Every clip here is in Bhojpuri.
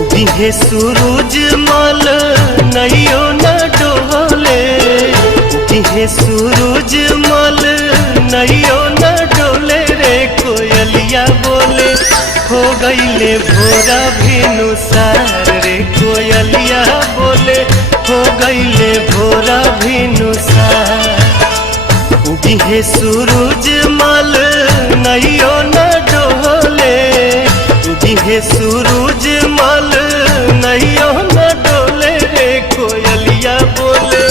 उगिहे सूरज मल नैयो न डोले, उगिहे सूरज मल नैयो न डोले रे कोयलिया बोले हो गईले भोरा भिनुसार रे कोयलिया बोले हो गईले भोरा भिनुसार। उगिहे सूरज मल नैयो न डोले, उगिहे सूरज मल नैयो न डोले रे कोयलिया बोले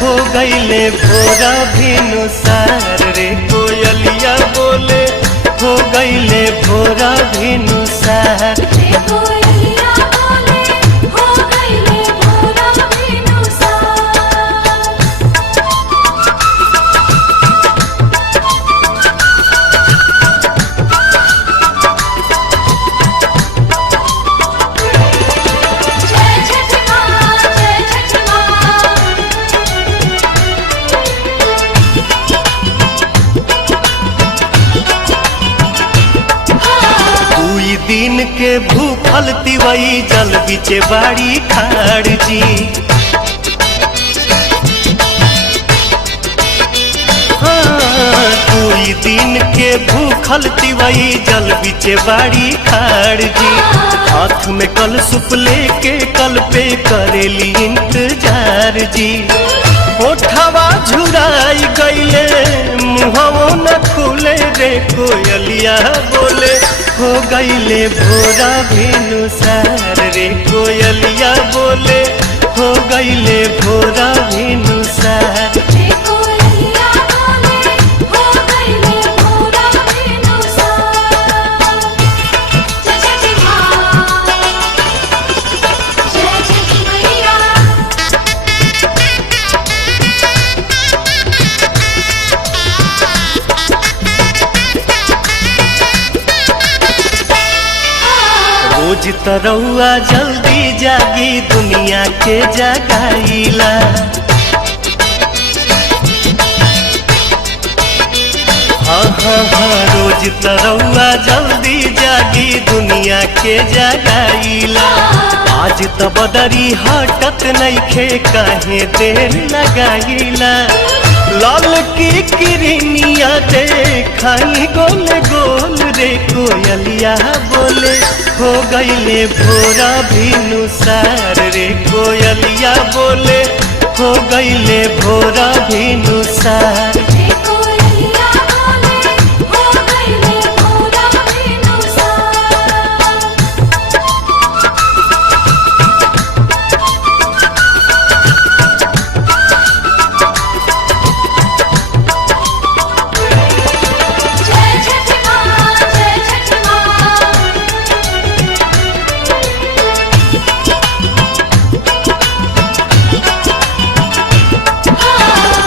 हो गईले भोरा भिनुसार रे कोयलिया बोले हो गईले भोरा भिनुसार। दिन के भूखल तिवई जल बिचे बाड़ी खाड़ जी, हाँ दुई दिन के भूखल तिवई जल बिचे बाड़ी खाड़ जी। हाथ में कल सुप लेके कल पे करेली इंतजार जी। ओठवा झुराई गईले मुहवो न खुले रे कोयलिया बोले हो गईले भोरा भिनुसार रे कोयलिया बोले हो गईले भोरा भिनुसार। रोज तरौआ जल्दी जागी दुनिया के जगाईला, हाँ हाँ हाँ रोज तरौआ जल्दी जागी दुनिया के जगाईला। आज त बदरी हटत नइखे काहे देर लगाईला। लाल की किरनिया देखाई गोल गोल रे कोयलिया बोले हो गईले भोरा भिनुसार रे कोयलिया बोले हो गईले भोरा भिनुसार।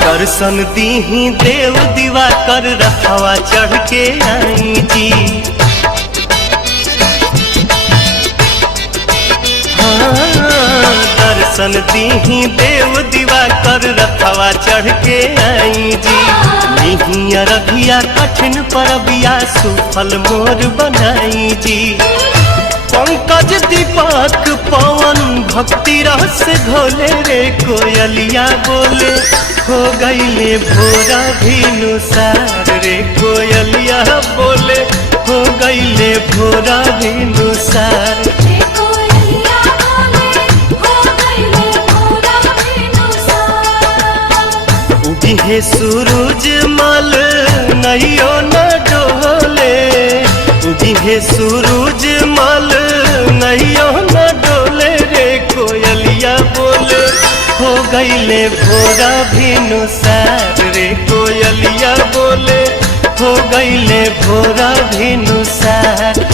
दर्शन दीही देव दीवा कर रखवा चढ़ के आई जी, हाँ दर्शन दीही देव दीवा कर रखवा चढ़ के आई जी। नहीं रघिया कठिन परबिया सुफल मोर बनाई जी। पंकज दीपक पवन भक्ति रस घोले रे कोयलिया बोले हो गईले भोरा भिनुसार रे कोयलिया बोले हो गईले भोरा भिनुसार। उगिहे सूरज मल नैयो न डोले, उगिहे सूरज मल नैयो न डोले रे कोयलिया बोले हो गईले भोरा भिनुसार रे कोयलिया बोले हो गईले भोरा भिनुसार।